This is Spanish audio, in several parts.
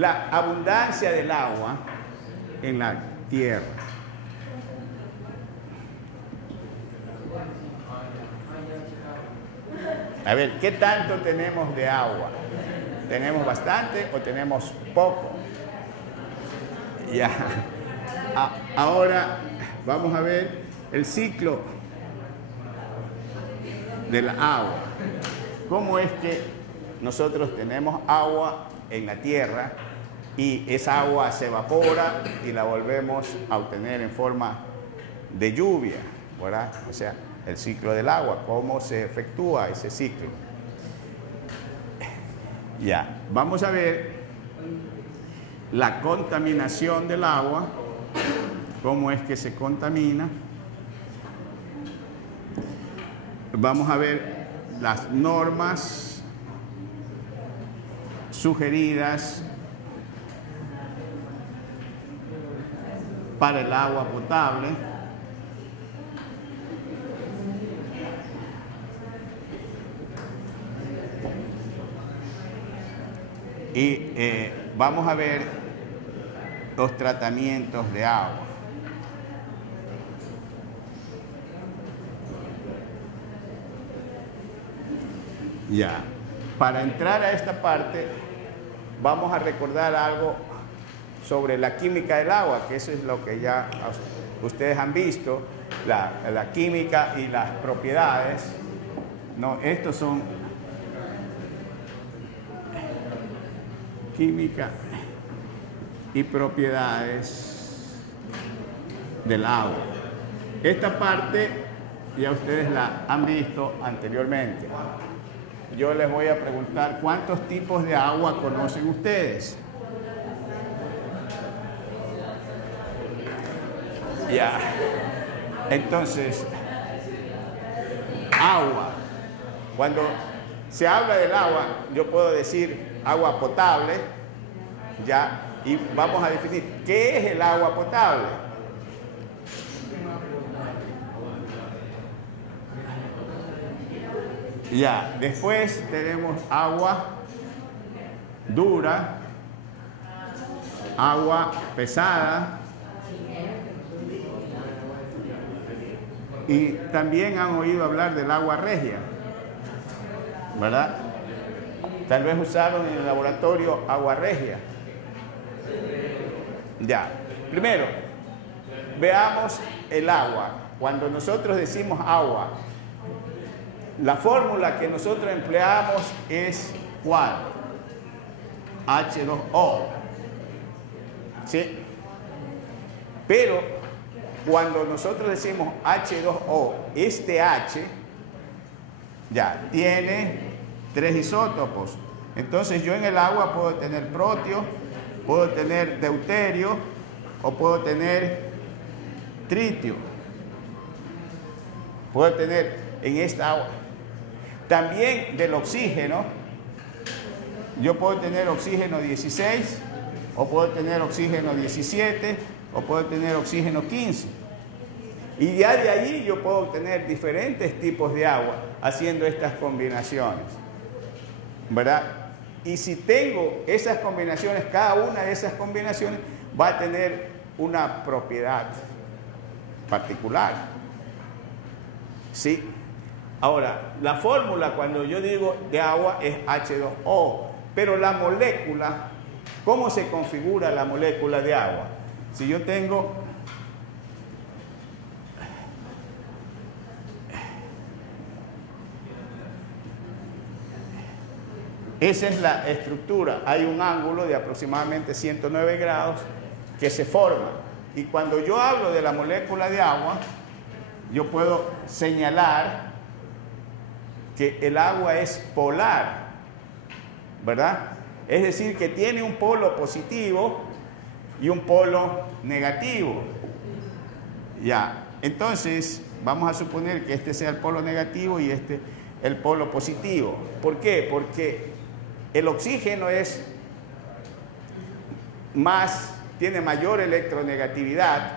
la abundancia del agua en la tierra. A ver, ¿qué tanto tenemos de agua? ¿Tenemos bastante o tenemos poco? Ya. Ahora vamos a ver el ciclo del agua. ¿Cómo es que nosotros tenemos agua en la tierra y esa agua se evapora y la volvemos a obtener en forma de lluvia, ¿verdad? O sea, el ciclo del agua, cómo se efectúa ese ciclo. Ya, vamos a ver la contaminación del agua, cómo es que se contamina. Vamos a ver las normas sugeridas para el agua potable. Y vamos a ver los tratamientos de agua. Ya, para entrar a esta parte vamos a recordar algo sobre la química del agua, que eso es lo que ya ustedes han visto, la química y las propiedades. No, estos son química y propiedades del agua. Esta parte ya ustedes la han visto anteriormente. Yo les voy a preguntar cuántos tipos de agua conocen ustedes. Ya. Entonces, agua. Cuando se habla del agua, yo puedo decir agua potable, ya, y vamos a definir qué es el agua potable. Ya, después tenemos agua dura, agua pesada, y también han oído hablar del agua regia, ¿verdad? Tal vez usaron en el laboratorio agua regia. Ya, primero, veamos el agua. Cuando nosotros decimos agua, la fórmula que nosotros empleamos es ¿cuál? H2O. ¿Sí? Pero cuando nosotros decimos H2O, este H ya tiene 3 isótopos. Entonces yo en el agua puedo tener protio, puedo tener deuterio o puedo tener tritio. Puedo tener en esta agua. También del oxígeno, yo puedo tener oxígeno 16, o puedo tener oxígeno 17, o puedo tener oxígeno 15. Y ya de ahí yo puedo obtener diferentes tipos de agua haciendo estas combinaciones, ¿verdad? Y si tengo esas combinaciones, cada una de esas combinaciones va a tener una propiedad particular. ¿Sí? Ahora, la fórmula cuando yo digo de agua es H2O, pero la molécula, ¿cómo se configura la molécula de agua? Si yo tengo esa es la estructura, hay un ángulo de aproximadamente 109 grados que se forma, y cuando yo hablo de la molécula de agua, yo puedo señalar que el agua es polar, ¿verdad? Es decir, que tiene un polo positivo y un polo negativo. Ya, entonces vamos a suponer que este sea el polo negativo y este el polo positivo. ¿Por qué? Porque el oxígeno tiene mayor electronegatividad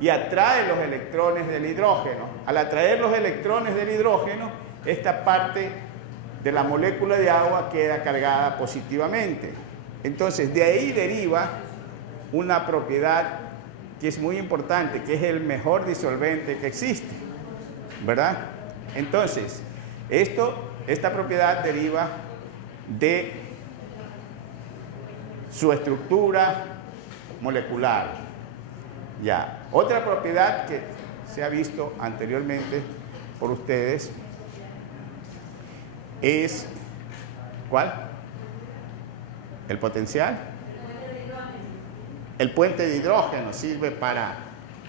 y atrae los electrones del hidrógeno. Al atraer los electrones del hidrógeno, esta parte de la molécula de agua queda cargada positivamente. Entonces, de ahí deriva una propiedad que es muy importante, que es el mejor disolvente que existe, ¿verdad? Entonces, esta propiedad deriva de su estructura molecular. Ya. Otra propiedad que se ha visto anteriormente por ustedes es, ¿cuál? El potencial. El puente de hidrógeno sirve para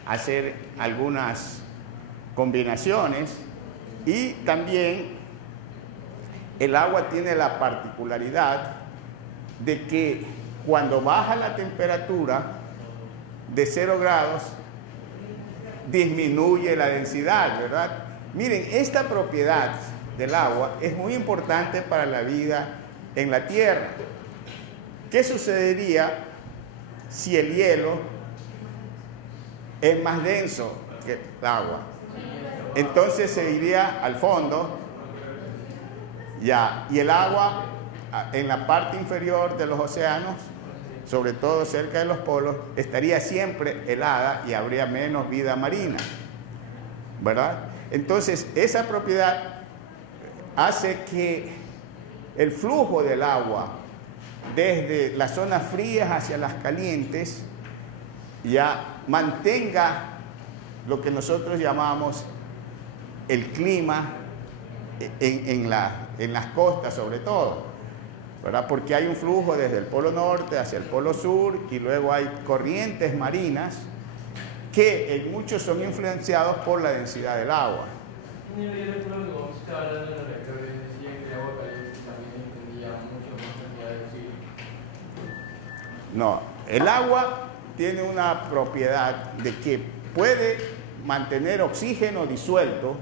hacer algunas combinaciones, y también el agua tiene la particularidad de que cuando baja la temperatura de 0 grados disminuye la densidad, ¿verdad? Miren, esta propiedad del agua es muy importante para la vida en la Tierra. ¿Qué sucedería si el hielo es más denso que el agua? Entonces se iría al fondo, ya, y el agua en la parte inferior de los océanos, sobre todo cerca de los polos, estaría siempre helada y habría menos vida marina, ¿verdad? Entonces esa propiedad hace que el flujo del agua desde las zonas frías hacia las calientes ya mantenga lo que nosotros llamamos el clima en las costas, sobre todo, ¿verdad? Porque hay un flujo desde el polo norte hacia el polo sur, y luego hay corrientes marinas que en muchos son influenciados por la densidad del agua. No, el agua tiene una propiedad de que puede mantener oxígeno disuelto,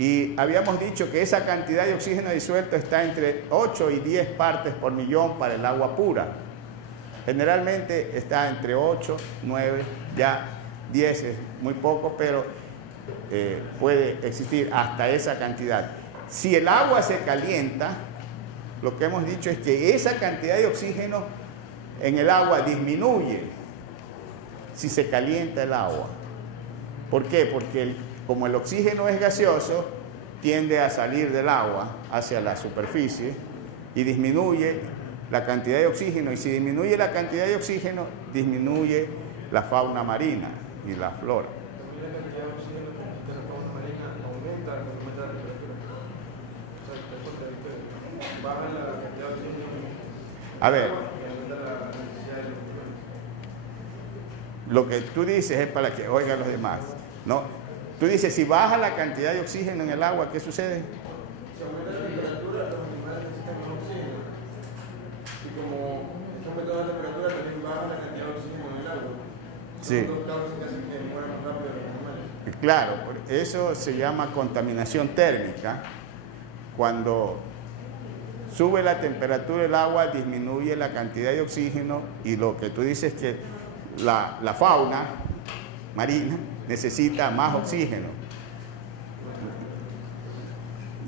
y habíamos dicho que esa cantidad de oxígeno disuelto está entre 8 y 10 partes por millón para el agua pura. Generalmente está entre 8, 9, ya 10 es muy poco, pero puede existir hasta esa cantidad. Si el agua se calienta, lo que hemos dicho es que esa cantidad de oxígeno en el agua disminuye si se calienta el agua. ¿Por qué? Porque como el oxígeno es gaseoso, tiende a salir del agua hacia la superficie y disminuye la cantidad de oxígeno, y si disminuye la cantidad de oxígeno, disminuye la fauna marina y la flora. A ver, lo que tú dices es para que oigan los demás, ¿no? Tú dices, si baja la cantidad de oxígeno en el agua, ¿qué sucede? Si aumenta la temperatura, los animales necesitan más oxígeno. Y como aumenta la temperatura, también baja la cantidad de oxígeno en el agua. Sí. Son dos causas que hacen que mueran más rápido los animales. Claro, eso se llama contaminación térmica. Cuando sube la temperatura del agua, disminuye la cantidad de oxígeno, y lo que tú dices es que la fauna marina necesita más oxígeno.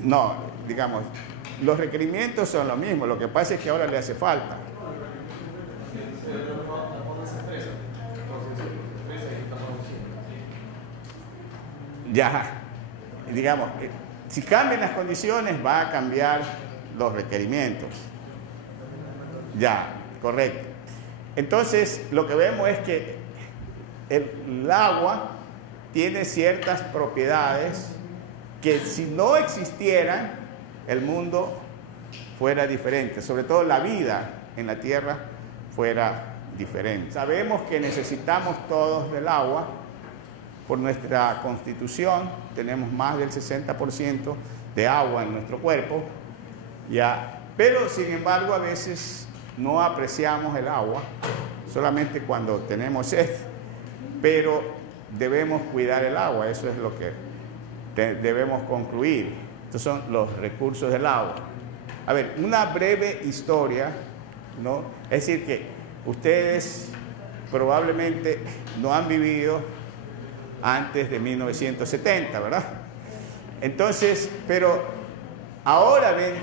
No, digamos, los requerimientos son los mismos, lo que pasa es que ahora le hace falta. Ya, digamos, si cambian las condiciones, va a cambiar los requerimientos. Ya, correcto. Entonces, lo que vemos es que el agua tiene ciertas propiedades que, si no existieran, el mundo fuera diferente, sobre todo la vida en la Tierra fuera diferente. Sabemos que necesitamos todos del agua. Por nuestra constitución tenemos más del 60% de agua en nuestro cuerpo, ya, pero sin embargo a veces no apreciamos el agua, solamente cuando tenemos sed, pero debemos cuidar el agua, eso es lo que debemos concluir. Estos son los recursos del agua. A ver, una breve historia, ¿no? Es decir, que ustedes probablemente no han vivido antes de 1970, ¿verdad? Entonces, pero ahora ven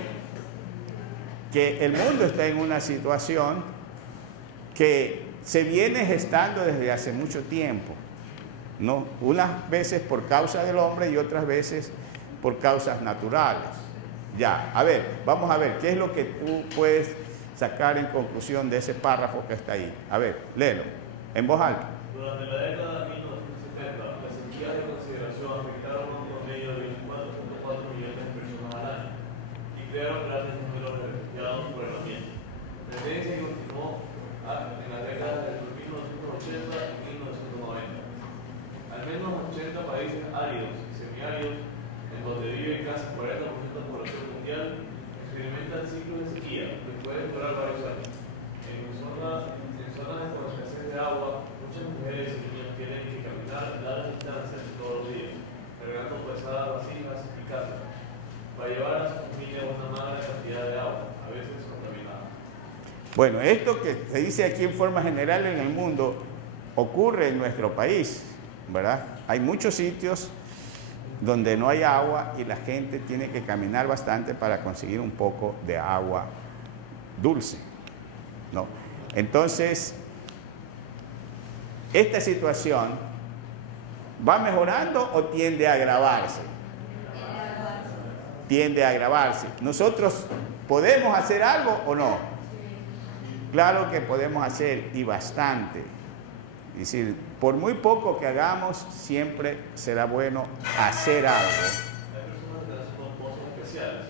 que el mundo está en una situación que se viene gestando desde hace mucho tiempo, ¿no? Unas veces por causa del hombre y otras veces por causas naturales. Ya, a ver, vamos a ver, ¿qué es lo que tú puedes sacar en conclusión de ese párrafo que está ahí? A ver, léelo, en voz alta. Durante la década de 1970, las sequías de consideración afectaron a un promedio de 24.4 millones de personas al año y crearon grandes números de refugiados por el ambiente. La tendencia continuó en las décadas de 1980 y 1990. Al menos 80 países áridos y semiáridos, en donde vive casi 40% de la población mundial, experimentan ciclos de sequía que pueden durar varios años. En zonas con escasez de agua, muchas mujeres y niños tienen que caminar largas distancias todos los días, cargando pesadas vasijas y cargas, para llevar a su familia una magra cantidad de agua, a veces contaminada. Bueno, esto que se dice aquí en forma general en el mundo ocurre en nuestro país, ¿verdad? Hay muchos sitios donde no hay agua y la gente tiene que caminar bastante para conseguir un poco de agua dulce, ¿no? Entonces, esta situación ¿va mejorando o tiende a agravarse? Tiende a agravarse. ¿Nosotros podemos hacer algo o no? Claro que podemos hacer y bastante. Es decir, por muy poco que hagamos, siempre será bueno hacer algo. Hay personas que hacen pozos especiales,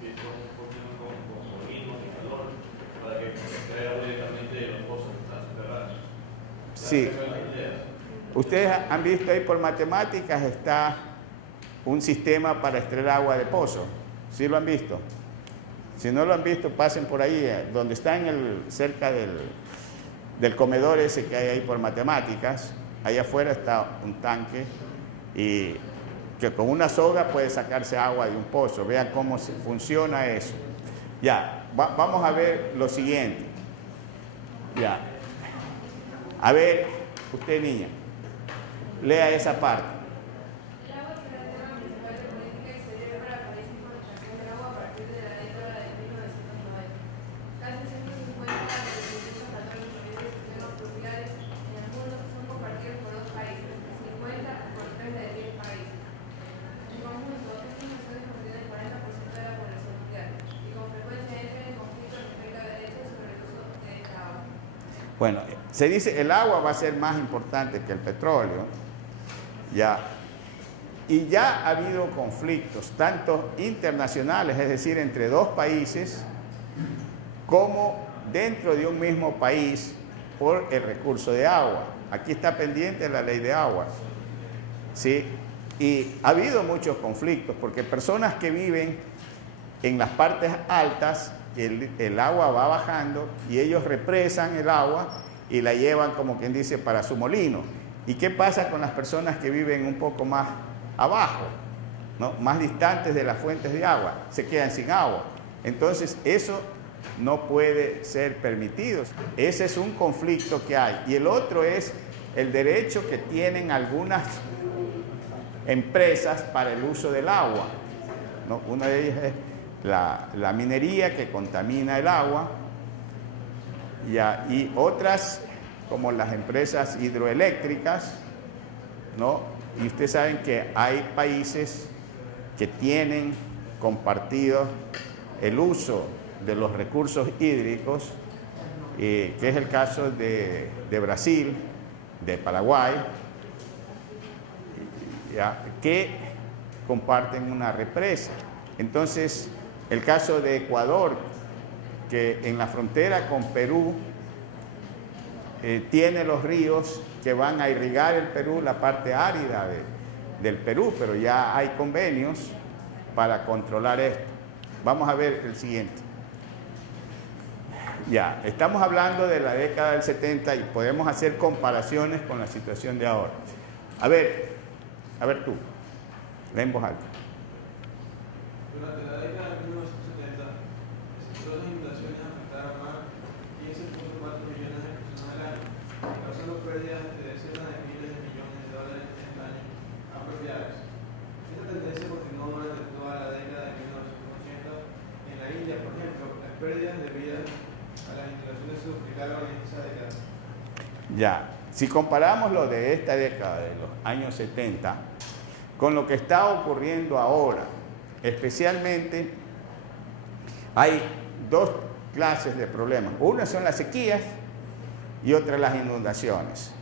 que funcionan con molinos y calor, para que se extraiga directamente de los pozos que están subterráneos. Sí. Ustedes han visto ahí por matemáticas está un sistema para extraer agua de pozo. ¿Sí lo han visto? Si no lo han visto, pasen por ahí, donde está cerca del comedor ese que hay ahí por matemáticas. Allá afuera está un tanque y que con una soga puede sacarse agua de un pozo. Vean cómo funciona eso. Ya, vamos a ver lo siguiente. Ya. A ver, usted niña, lea esa parte. El agua será el tema principal de política exterior para países con escasez de agua a partir de la década de 1990. Casi 150 de los 214 millones de sistemas fluviales en el mundo son compartidos por 2 países, 50 por 3 de 10 países. En conjunto, estos naciones contienen el 40% de la población mundial y con frecuencia entran en conflicto respecto a derechos sobre el uso de esta agua. Bueno, se dice el agua va a ser más importante que el petróleo, ya, y ya ha habido conflictos, tanto internacionales, es decir, entre dos países, como dentro de un mismo país por el recurso de agua. Aquí está pendiente la ley de aguas, ¿sí? Y ha habido muchos conflictos, porque personas que viven en las partes altas, el agua va bajando y ellos represan el agua y la llevan, como quien dice, para su molino. ¿Y qué pasa con las personas que viven un poco más abajo, ¿no? Más distantes de las fuentes de agua? Se quedan sin agua. Entonces, eso no puede ser permitido. Ese es un conflicto que hay. Y el otro es el derecho que tienen algunas empresas para el uso del agua, ¿no? Una de ellas es la minería, que contamina el agua, y otras como las empresas hidroeléctricas, ¿no? Y ustedes saben que hay países que tienen compartido el uso de los recursos hídricos, que es el caso de Brasil, de Paraguay, que comparten una represa. Entonces, el caso de Ecuador, que en la frontera con Perú tiene los ríos que van a irrigar el Perú, la parte árida del Perú, pero ya hay convenios para controlar esto. Vamos a ver el siguiente. Ya, estamos hablando de la década del 70 y podemos hacer comparaciones con la situación de ahora. A ver tú, lee en voz alta. Durante la década de 1970, las inundaciones afectaron a 15.4 millones de personas al año, causando pérdidas de decenas de miles de millones de dólares en el año a propiedades. Esta tendencia continuó durante toda la década de 1980. En la India, por ejemplo, las pérdidas en esa década? Ya, si comparamos lo de esta década, de los años 70, con lo que está ocurriendo ahora, especialmente hay dos clases de problemas. Una son las sequías y otra las inundaciones.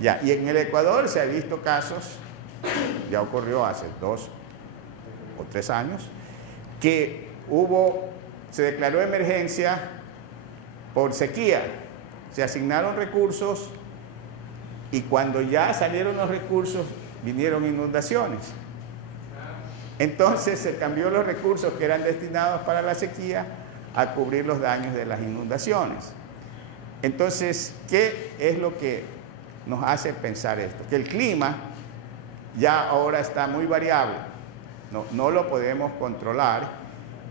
Ya, y en el Ecuador se han visto casos, ya ocurrió hace 2 o 3 años, que se declaró emergencia por sequía. Se asignaron recursos y cuando ya salieron los recursos vinieron inundaciones. Entonces se cambió los recursos que eran destinados para la sequía a cubrir los daños de las inundaciones. Entonces, ¿qué es lo que nos hace pensar esto? Que el clima ya ahora está muy variable, no lo podemos controlar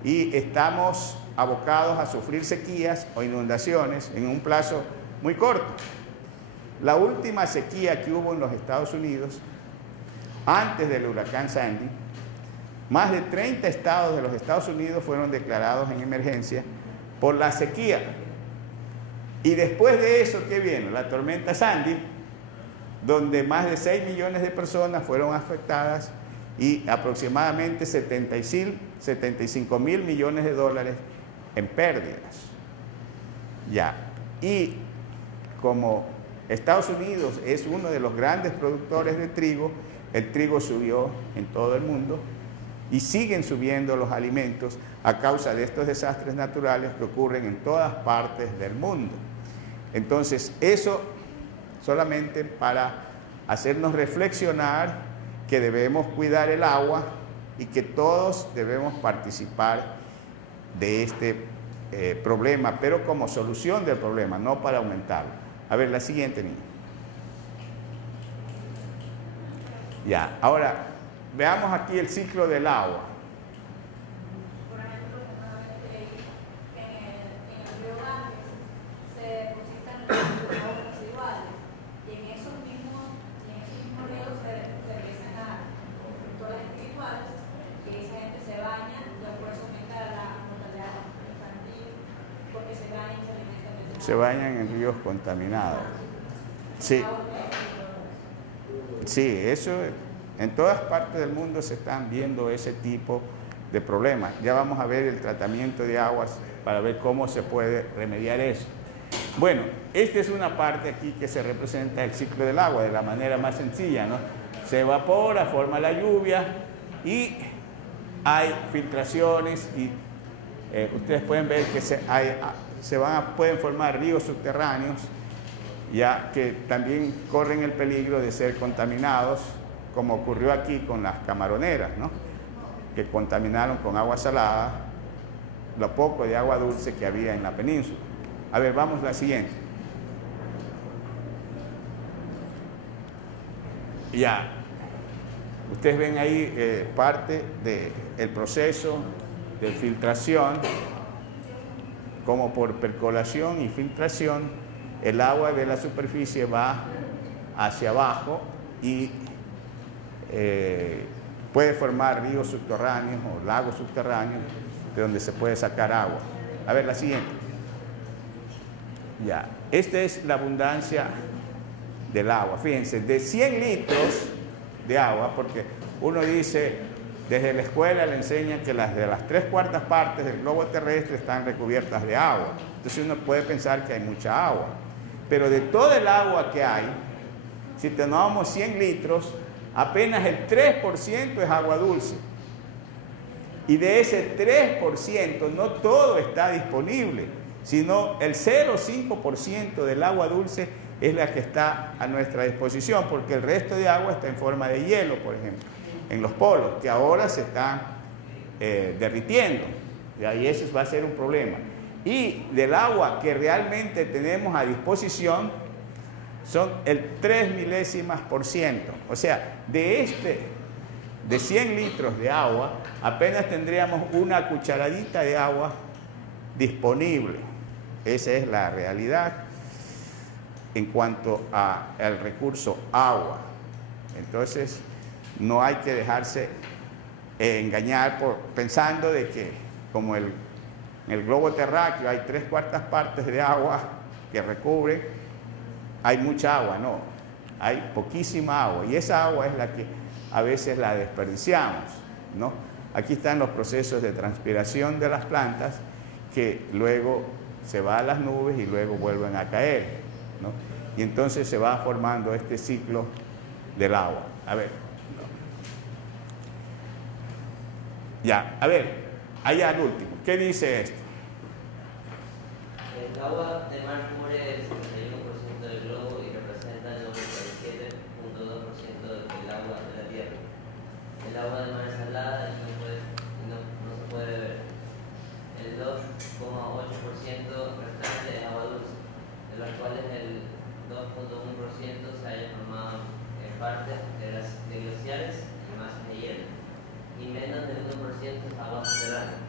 y estamos abocados a sufrir sequías o inundaciones en un plazo muy corto. La última sequía que hubo en los Estados Unidos, antes del huracán Sandy, más de 30 estados de los Estados Unidos fueron declarados en emergencia por la sequía. Y después de eso, ¿qué viene? La tormenta Sandy, donde más de 6 millones de personas fueron afectadas y aproximadamente 75 mil millones de dólares en pérdidas. Ya. Y como Estados Unidos es uno de los grandes productores de trigo, el trigo subió en todo el mundo y siguen subiendo los alimentos a causa de estos desastres naturales que ocurren en todas partes del mundo. Entonces, eso solamente para hacernos reflexionar que debemos cuidar el agua y que todos debemos participar de este problema, pero como solución del problema, no para aumentarlo. A ver, la siguiente, niña. Ya, ahora veamos aquí el ciclo del agua. Por ejemplo, en el río Ganges se depositan los aguas residuales y en esos mismos ríos se regresan a constructores espirituales que esa gente se baña y por eso aumenta la mortalidad infantil porque se bañan y se alimentan de ese agua. Se bañan en ríos contaminados. Sí. Sí, eso en todas partes del mundo se están viendo ese tipo de problemas. Ya vamos a ver el tratamiento de aguas para ver cómo se puede remediar eso. Bueno, esta es una parte aquí que se representa el ciclo del agua de la manera más sencilla, ¿no? Se evapora, forma la lluvia y hay filtraciones y ustedes pueden ver que pueden formar ríos subterráneos, ya que también corren el peligro de ser contaminados, como ocurrió aquí con las camaroneras, ¿no? Que contaminaron con agua salada lo poco de agua dulce que había en la península. A ver, vamos a la siguiente. Ya, ustedes ven ahí parte del proceso de filtración, como por percolación y filtración, el agua de la superficie va hacia abajo y puede formar ríos subterráneos o lagos subterráneos de donde se puede sacar agua. A ver, la siguiente. Ya, esta es la abundancia del agua. Fíjense, de 100 litros de agua, porque uno dice, desde la escuela le enseñan que de las 3/4 partes del globo terrestre están recubiertas de agua. Entonces uno puede pensar que hay mucha agua. Pero de todo el agua que hay, si tomamos 100 litros, apenas el 3% es agua dulce. Y de ese 3%, no todo está disponible, sino el 0,5% del agua dulce es la que está a nuestra disposición, porque el resto de agua está en forma de hielo, por ejemplo, en los polos, que ahora se están derritiendo. Y ahí ese va a ser un problema. Y del agua que realmente tenemos a disposición son el 3 milésimas por ciento. O sea, de 100 litros de agua, apenas tendríamos una cucharadita de agua disponible. Esa es la realidad en cuanto al recurso agua. Entonces, no hay que dejarse engañar pensando de que como en el globo terráqueo hay 3/4 partes de agua que recubre, hay mucha agua, no, hay poquísima agua y esa agua es la que a veces la desperdiciamos, ¿no? Aquí están los procesos de transpiración de las plantas que luego se va a las nubes y luego vuelven a caer, ¿no? Y entonces se va formando este ciclo del agua. A ver. Ya, a ver, allá al último. ¿Qué dice esto? El agua de mar cubre el 71% del globo y representa el 97.2% del agua de la Tierra. El agua de mar es salada y no se puede beber. El 2,8% restante es agua dulce, de las cuales el 2,1% se haya formado en parte de glaciares y masas de hielo, y menos del 1% es agua subterránea.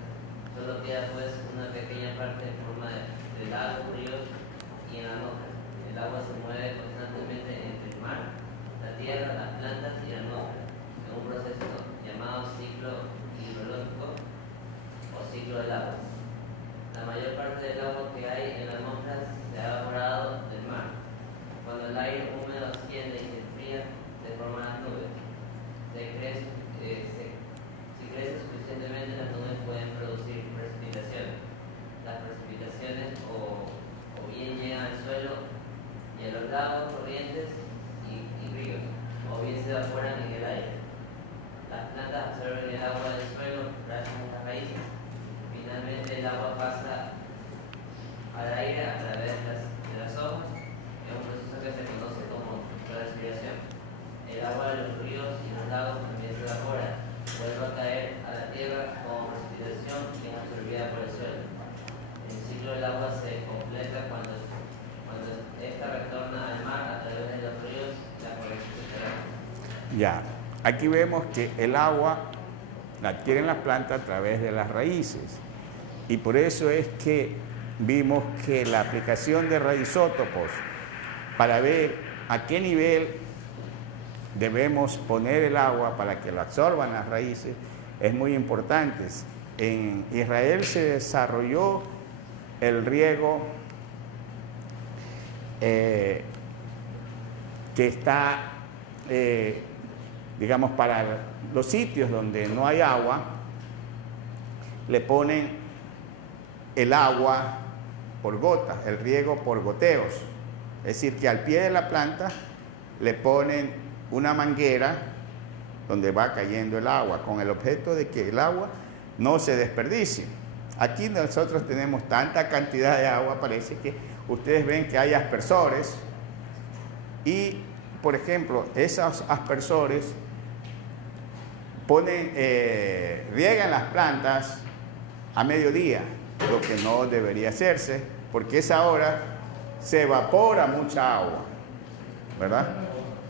Solo queda pues una pequeña parte en forma de lagos, ríos y en la atmósfera. El agua se mueve constantemente entre el mar, la tierra, las plantas y la atmósfera, en un proceso llamado ciclo hidrológico o ciclo del agua. La mayor parte del agua que hay en la atmósfera se ha evaporado del mar. Cuando el aire húmedo asciende y se enfría, se forman las nubes. Si crece suficientemente, las nubes pueden producir precipitaciones. Las precipitaciones o bien llegan al suelo y a los lagos, corrientes y ríos, o bien se evaporan en el aire. Las plantas absorben el agua del suelo gracias a las raíces. Finalmente el agua pasa al aire a través de las hojas, es un proceso que se conoce como transpiración. El agua de los ríos y los lagos también se evapora, vuelve a caer a la tierra como precipitación y es absorbida por el suelo. El ciclo del agua se completa cuando esta retorna al mar a través de los ríos y la corriente subterránea. Ya, aquí vemos que el agua la adquieren las plantas a través de las raíces. Y por eso es que vimos que la aplicación de radioisótopos para ver a qué nivel debemos poner el agua para que lo absorban las raíces es muy importante. En Israel se desarrolló el riego que está, digamos, para los sitios donde no hay agua, le ponen el agua por gotas, el riego por goteos. Es decir, que al pie de la planta le ponen una manguera donde va cayendo el agua, con el objeto de que el agua no se desperdicie. Aquí nosotros tenemos tanta cantidad de agua, parece que ustedes ven que hay aspersores y, por ejemplo, esos aspersores riegan las plantas a mediodía, lo que no debería hacerse, porque a esa hora se evapora mucha agua, ¿verdad?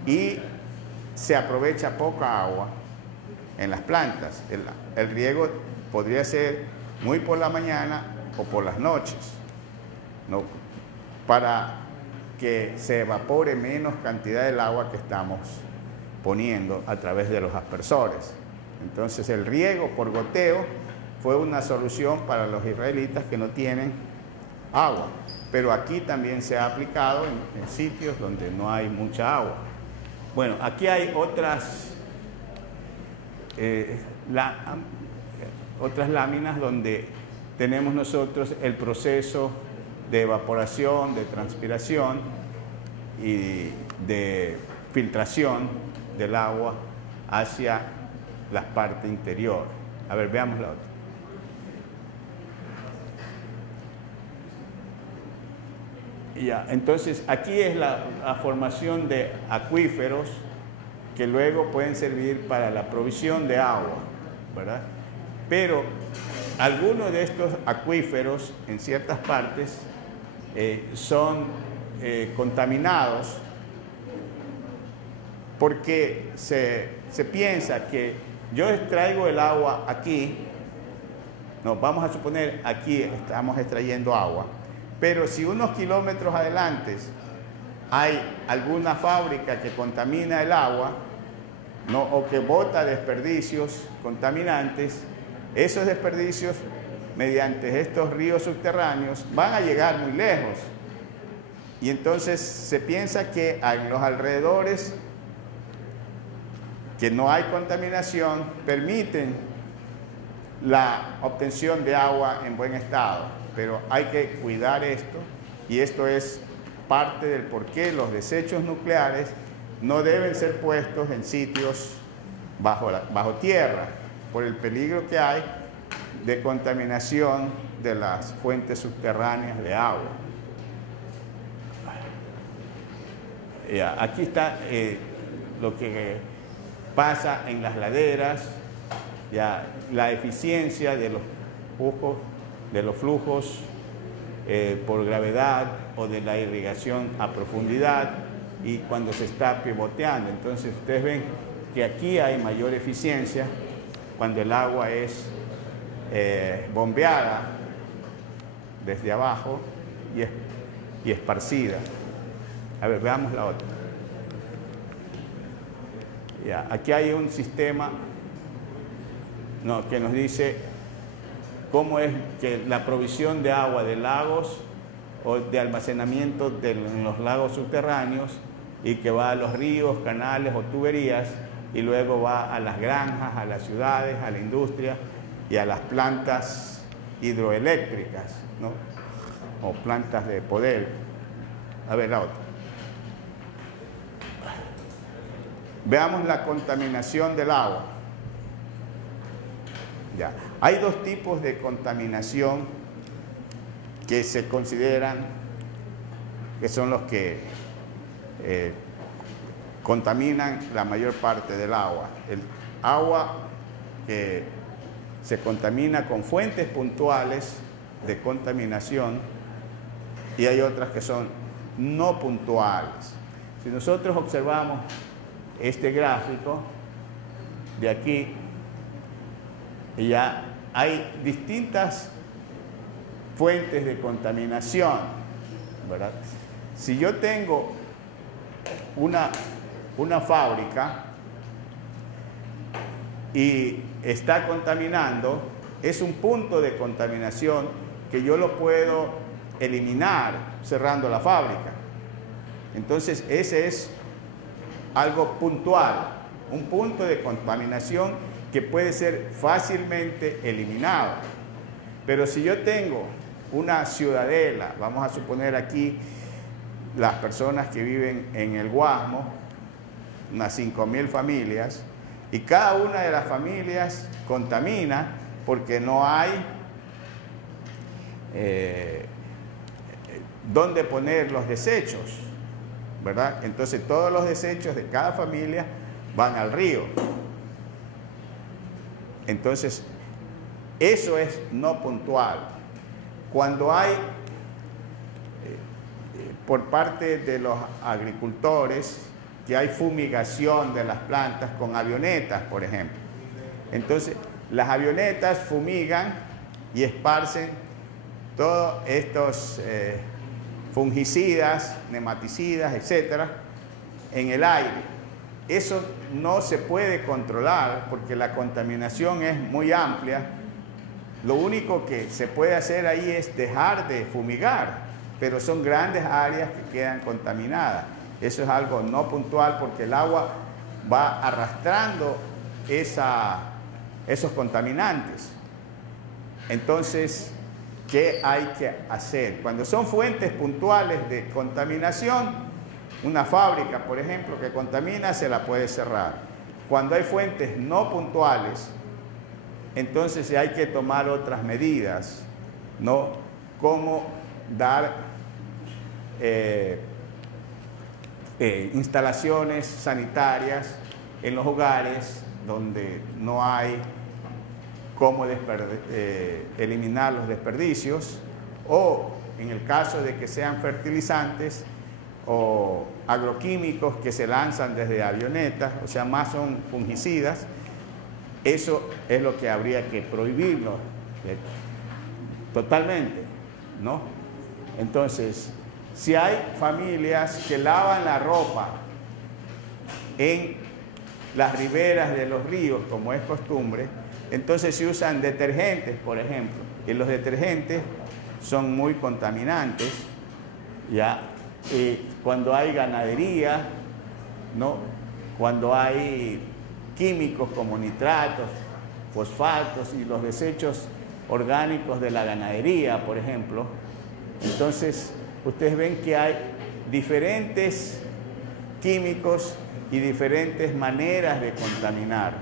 Y se aprovecha poca agua en las plantas. El riego podría ser muy por la mañana o por las noches, ¿no? Para que se evapore menos cantidad del agua que estamos poniendo a través de los aspersores. Entonces el riego por goteo fue una solución para los israelitas que no tienen agua, pero aquí también se ha aplicado en sitios donde no hay mucha agua. Bueno, aquí hay otras láminas donde tenemos nosotros el proceso de evaporación, de transpiración y de filtración del agua hacia la parte interior. A ver, veamos la otra. Ya, entonces aquí es la formación de acuíferos que luego pueden servir para la provisión de agua, ¿verdad? Pero algunos de estos acuíferos en ciertas partes son contaminados porque se piensa que yo extraigo el agua aquí, vamos a suponer aquí estamos extrayendo agua, pero si unos kilómetros adelante hay alguna fábrica que contamina el agua, o que bota desperdicios contaminantes, esos desperdicios mediante estos ríos subterráneos van a llegar muy lejos Y entonces se piensa que en los alrededores, que no hay contaminación, permiten la obtención de agua en buen estado. Pero hay que cuidar esto, y esto es parte del por qué los desechos nucleares no deben ser puestos en sitios bajo tierra, por el peligro que hay de contaminación de las fuentes subterráneas de agua. Aquí está lo que pasa en las laderas, la eficiencia de los flujos por gravedad o de la irrigación a profundidad y cuando se está pivoteando. Entonces ustedes ven que aquí hay mayor eficiencia cuando el agua es bombeada desde abajo y esparcida. A ver, veamos la otra. Aquí hay un sistema que nos dice cómo es que la provisión de agua de lagos o de almacenamiento en los lagos subterráneos y que va a los ríos, canales o tuberías y luego va a las granjas, a las ciudades, a la industria y a las plantas hidroeléctricas, ¿no? O plantas de poder. A ver, la otra. Veamos la contaminación del agua. Hay dos tipos de contaminación que se consideran que son los que contaminan la mayor parte del agua. El agua que se contamina con fuentes puntuales de contaminación y hay otras que son no puntuales. Si nosotros observamos este gráfico de aquí, ya hay distintas fuentes de contaminación, ¿verdad? Si yo tengo una fábrica y está contaminando, es un punto de contaminación que yo lo puedo eliminar cerrando la fábrica. Entonces ese es algo puntual, un punto de contaminación que puede ser fácilmente eliminado. Pero si yo tengo una ciudadela, vamos a suponer aquí las personas que viven en el Guasmo, unas 5.000 familias, y cada una de las familias contamina porque no hay dónde poner los desechos, ¿verdad? Entonces todos los desechos de cada familia van al río. Entonces, eso es no puntual. Cuando hay, por parte de los agricultores, que hay fumigación de las plantas con avionetas, por ejemplo. Entonces, las avionetas fumigan y esparcen todos estos fungicidas, nematicidas, etcétera, en el aire. Eso no se puede controlar porque la contaminación es muy amplia. Lo único que se puede hacer ahí es dejar de fumigar, pero son grandes áreas que quedan contaminadas. Eso es algo no puntual porque el agua va arrastrando esos contaminantes. Entonces, ¿qué hay que hacer? Cuando son fuentes puntuales de contaminación, una fábrica, por ejemplo, que contamina, se la puede cerrar. Cuando hay fuentes no puntuales, entonces hay que tomar otras medidas, ¿no? Como dar instalaciones sanitarias en los hogares donde no hay cómo eliminar los desperdicios, o en el caso de que sean fertilizantes o agroquímicos que se lanzan desde avionetas, o sea, más son fungicidas, eso es lo que habría que prohibirlo totalmente, ¿no? Entonces, si hay familias que lavan la ropa en las riberas de los ríos, como es costumbre, entonces se usan detergentes, por ejemplo, y los detergentes son muy contaminantes, ¿ya? cuando hay ganadería, ¿no? Cuando hay químicos como nitratos, fosfatos y los desechos orgánicos de la ganadería, por ejemplo. Entonces, ustedes ven que hay diferentes químicos y diferentes maneras de contaminar.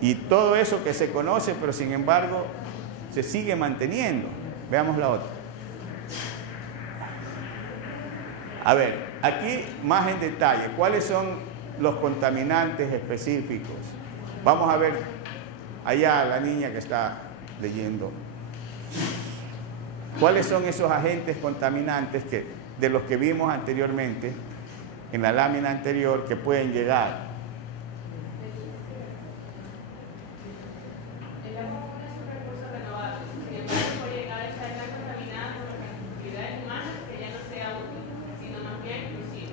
Y todo eso que se conoce, pero sin embargo, se sigue manteniendo. Veamos la otra. A ver, aquí más en detalle, ¿cuáles son los contaminantes específicos? Vamos a ver allá la niña que está leyendo. ¿Cuáles son esos agentes contaminantes de los que vimos anteriormente, en la lámina anterior, que pueden llegar? El agua es un recurso renovable, sin embargo puede llegar a estar tan contaminada por las actividades humanas que ya no sea útil, sino más bien nocivo.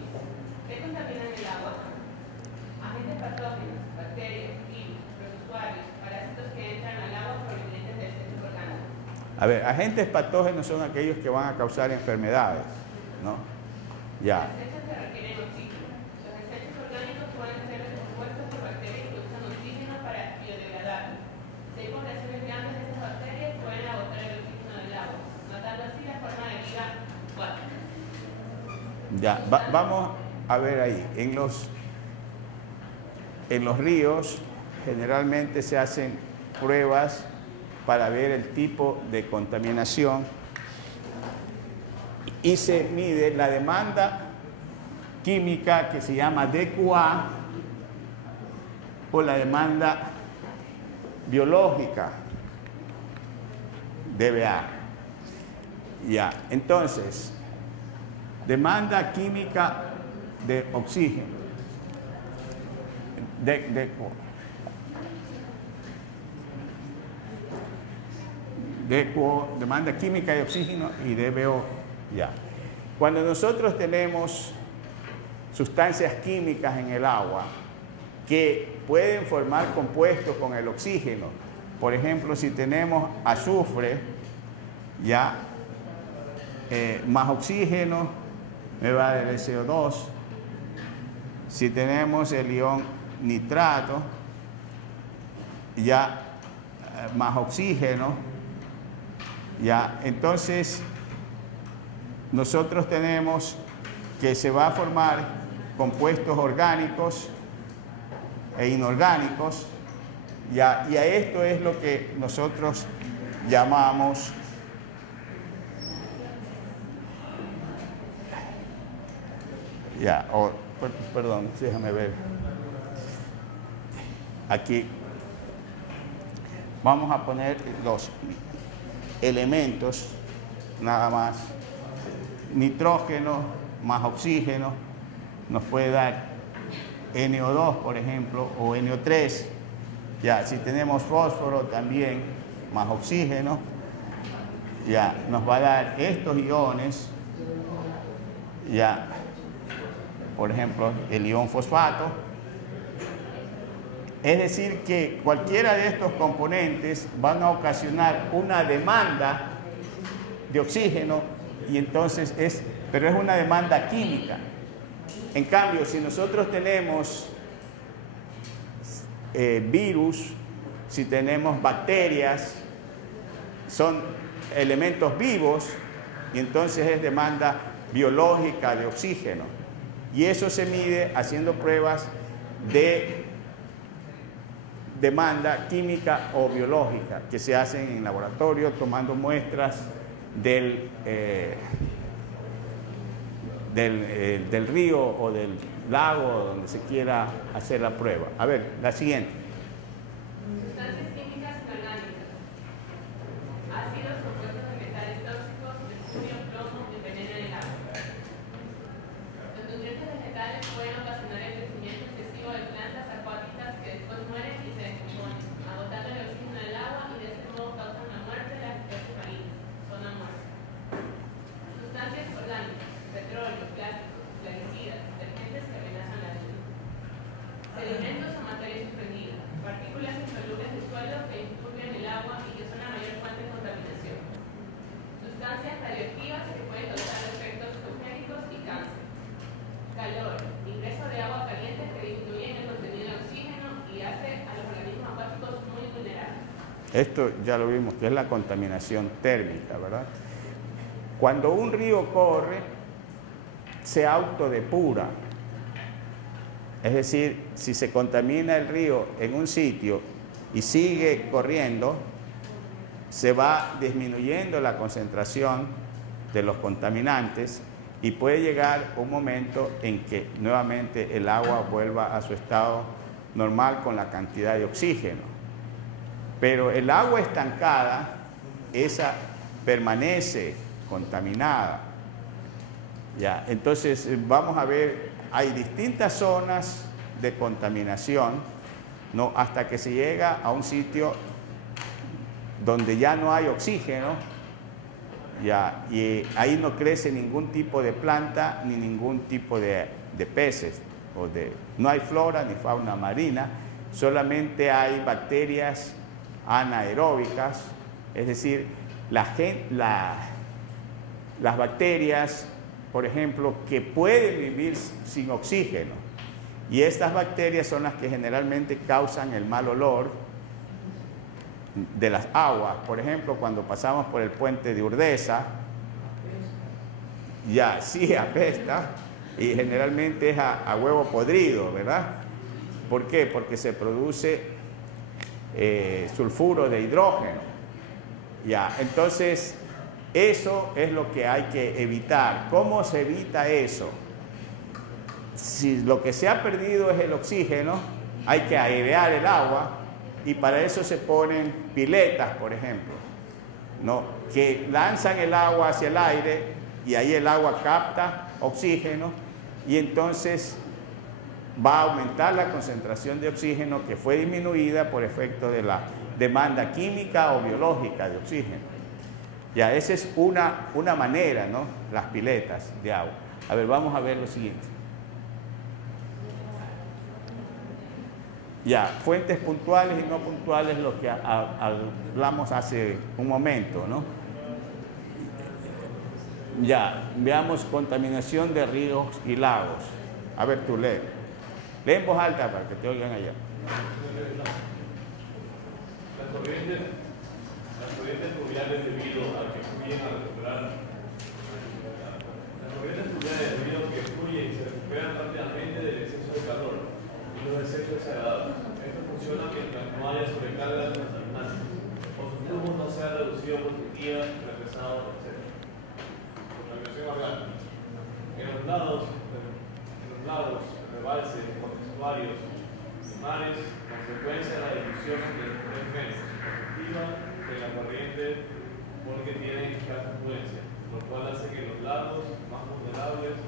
¿Qué contaminan el agua? Agentes patógenos, bacterias, virus, protozoarios, parásitos que entran al agua provenientes de desechos orgánicos. A ver, agentes patógenos son aquellos que van a causar enfermedades, ¿no? Ya. Las desechos que requieren oxígeno. Los desechos orgánicos pueden ser descompuestos por bacterias que usan oxígeno para biodegradarlo. Si hay poblaciones grandes de estas bacterias, pueden agotar el oxígeno del agua, matando así la forma de vida acuática. Ya, vamos a ver ahí. En los ríos generalmente se hacen pruebas para ver el tipo de contaminación y se mide la demanda química que se llama DQA o la demanda biológica, DBA. Ya, entonces, demanda química de oxígeno, demanda química de oxígeno y DBO. Ya. Cuando nosotros tenemos sustancias químicas en el agua que pueden formar compuestos con el oxígeno, por ejemplo, si tenemos azufre, ya, más oxígeno, me va a dar el CO2. Si tenemos el ion nitrato, ya, más oxígeno, ya, entonces nosotros tenemos que se va a formar compuestos orgánicos e inorgánicos, ya, y a esto es lo que nosotros llamamos perdón, déjame ver. Aquí vamos a poner los elementos nada más. Nitrógeno más oxígeno nos puede dar NO2, por ejemplo, o NO3. Ya, si tenemos fósforo también más oxígeno, ya nos va a dar estos iones, ya, por ejemplo, el ion fosfato. Es decir, que cualquiera de estos componentes van a ocasionar una demanda de oxígeno y entonces pero es una demanda química. En cambio, si nosotros tenemos virus, si tenemos bacterias, son elementos vivos y entonces es demanda biológica de oxígeno. Y eso se mide haciendo pruebas de demanda química o biológica que se hacen en laboratorio tomando muestras del río o del lago donde se quiera hacer la prueba. A ver, la siguiente. Sustancias químicas inorgánicas. Ácidos, compuestos vegetales tóxicos, mercurio, plomo, que envenenan el agua. Los nutrientes vegetales pueden ocasionar el crecimiento excesivo de plantas acuáticas que después mueren y se descomponen, agotando el oxígeno del agua y de este modo causan la muerte de las especies marinas, zona muerta. Sustancias orgánicas, petróleo, plásticos, plaguicidas, detergentes que amenazan la vida. Sedimentos o materia suspendida, Esto ya lo vimos, que es la contaminación térmica, ¿verdad? Cuando un río corre, se autodepura. Es decir, si se contamina el río en un sitio y sigue corriendo, se va disminuyendo la concentración de los contaminantes y puede llegar un momento en que nuevamente el agua vuelva a su estado normal con la cantidad de oxígeno. Pero el agua estancada, esa permanece contaminada. Ya, entonces vamos a ver, hay distintas zonas de contaminación, ¿no? Hasta que se llega a un sitio donde ya no hay oxígeno, ya, y ahí no crece ningún tipo de planta ni ningún tipo de peces, no hay flora ni fauna marina, solamente hay bacterias anaeróbicas, es decir, las bacterias, por ejemplo, que pueden vivir sin oxígeno, y estas bacterias son las que generalmente causan el mal olor de las aguas. Por ejemplo, cuando pasamos por el puente de Urdesa, ya sí apesta, y generalmente es a huevo podrido, ¿verdad? ¿Por qué? Porque se produce sulfuro de hidrógeno. Ya, entonces eso es lo que hay que evitar. ¿Cómo se evita eso? Si lo que se ha perdido es el oxígeno, hay que airear el agua, y para eso se ponen piletas, por ejemplo, ¿no? Que lanzan el agua hacia el aire y ahí el agua capta oxígeno y entonces va a aumentar la concentración de oxígeno que fue disminuida por efecto de la demanda química o biológica de oxígeno. Ya, esa es una manera, ¿no? Las piletas de agua. A ver, vamos a ver lo siguiente. Ya, fuentes puntuales y no puntuales, lo que hablamos hace un momento, ¿no? Ya, veamos contaminación de ríos y lagos. A ver, tú lee. Lee en voz alta para que te oigan allá. Las corrientes fluviales debido a que fluyen a recuperar. Las corrientes fluviales debido a que fluyen y se recuperan rápidamente del exceso de calor y los desechos desagradables. Esto funciona mientras no haya sobrecarga de contaminantes o su flujo no sea reducido por sequía, represado, etc. Contaminación orgánica. En los lagos, rebalses, estuarios y mares, consecuencia de la difusión de los elementos efectiva de la corriente porque tienen escasa influencia, lo cual hace que los lagos más vulnerables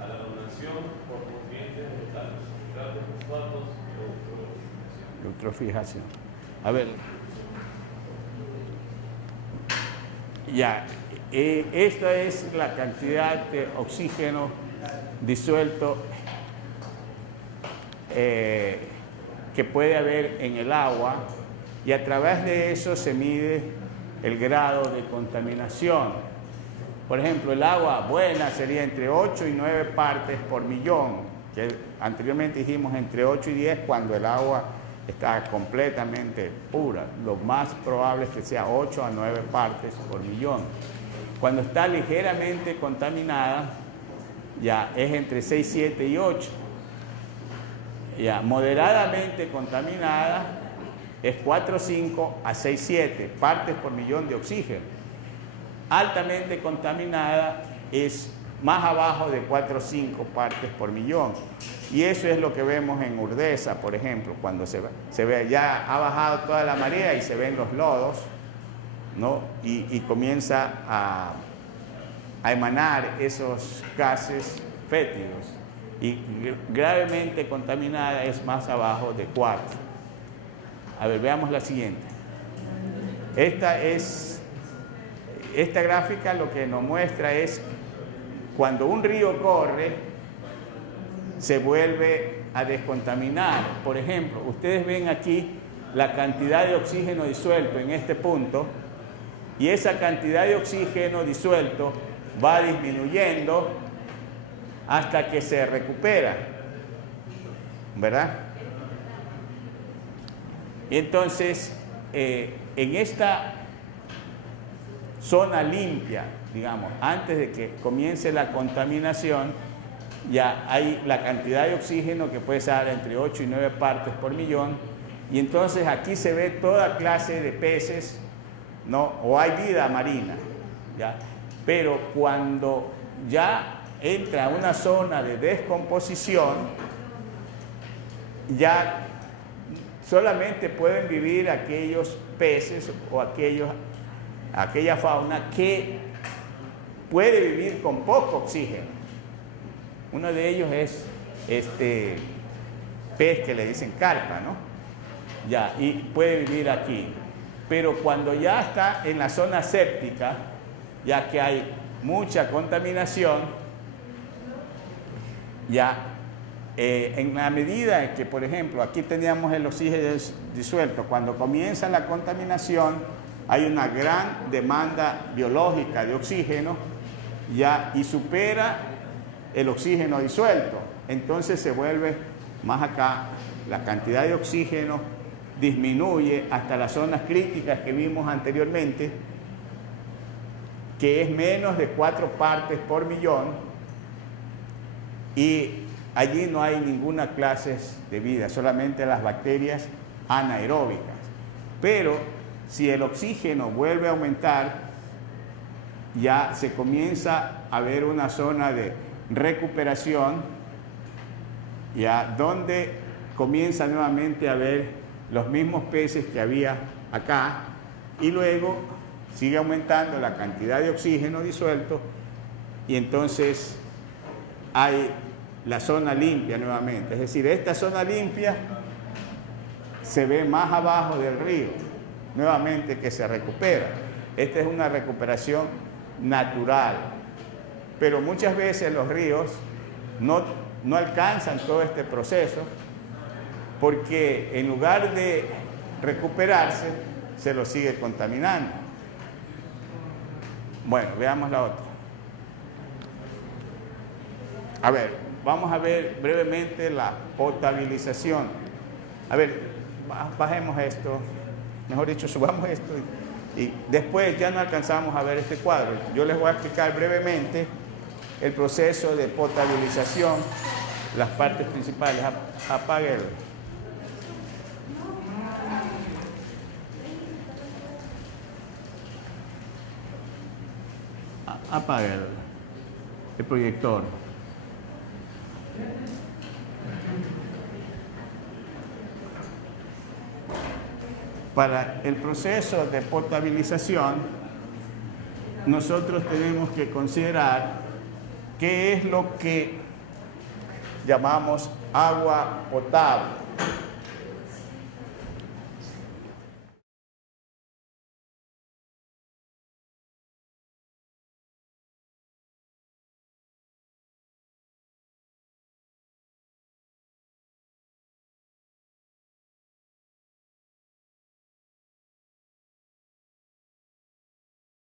a la donación por nutrientes vegetales, nitratos, fosfatos y eutrofijación. A ver. Ya, esta es la cantidad de oxígeno disuelto que puede haber en el agua, y a través de eso se mide el grado de contaminación. Por ejemplo, el agua buena sería entre 8 y 9 partes por millón, que anteriormente dijimos entre 8 y 10 cuando el agua está completamente pura. Lo más probable es que sea 8 a 9 partes por millón. Cuando está ligeramente contaminada, ya es entre 6, 7 y 8. Ya, moderadamente contaminada es 4,5 a 6,7 partes por millón de oxígeno. Altamente contaminada es más abajo de 4,5 partes por millón. Y eso es lo que vemos en Urdesa, por ejemplo, cuando se ve ya ha bajado toda la marea y se ven los lodos, ¿no? Y comienza a emanar esos gases fétidos. Y gravemente contaminada es más abajo de 4. A ver, veamos la siguiente. Esta gráfica lo que nos muestra es cuando un río corre, se vuelve a descontaminar. Por ejemplo, ustedes ven aquí la cantidad de oxígeno disuelto en este punto, y esa cantidad de oxígeno disuelto va disminuyendo hasta que se recupera, ¿verdad? Y entonces en esta zona limpia, digamos, antes de que comience la contaminación, ya hay la cantidad de oxígeno que puede ser entre 8 y 9 partes por millón, y entonces aquí se ve toda clase de peces, ¿no? O hay vida marina, ¿ya? Pero cuando ya entra a una zona de descomposición, ya solamente pueden vivir aquellos peces o aquella fauna que puede vivir con poco oxígeno. Uno de ellos es este pez que le dicen carpa, ¿no? Ya, y puede vivir aquí. Pero cuando ya está en la zona séptica, ya que hay mucha contaminación, ya en la medida en que, por ejemplo, aquí teníamos el oxígeno disuelto, cuando comienza la contaminación hay una gran demanda biológica de oxígeno, ya, y supera el oxígeno disuelto. Entonces se vuelve más acá, la cantidad de oxígeno disminuye hasta las zonas críticas que vimos anteriormente, que es menos de 4 partes por millón, y allí no hay ninguna clase de vida, solamente las bacterias anaeróbicas. Pero si el oxígeno vuelve a aumentar, ya se comienza a ver una zona de recuperación, ya donde comienza nuevamente a ver los mismos peces que había acá, y luego sigue aumentando la cantidad de oxígeno disuelto, y entonces hay la zona limpia nuevamente. Es decir, esta zona limpia se ve más abajo del río, nuevamente que se recupera. Esta es una recuperación natural, pero muchas veces los ríos no alcanzan todo este proceso, porque en lugar de recuperarse, se lo sigue contaminando. Bueno, veamos la otra. A ver, vamos a ver brevemente la potabilización. A ver, bajemos esto, mejor dicho, subamos esto, y después ya no alcanzamos a ver este cuadro. Yo les voy a explicar brevemente el proceso de potabilización, las partes principales. Apáguelo. Apague el proyector. Para el proceso de potabilización, nosotros tenemos que considerar qué es lo que llamamos agua potable.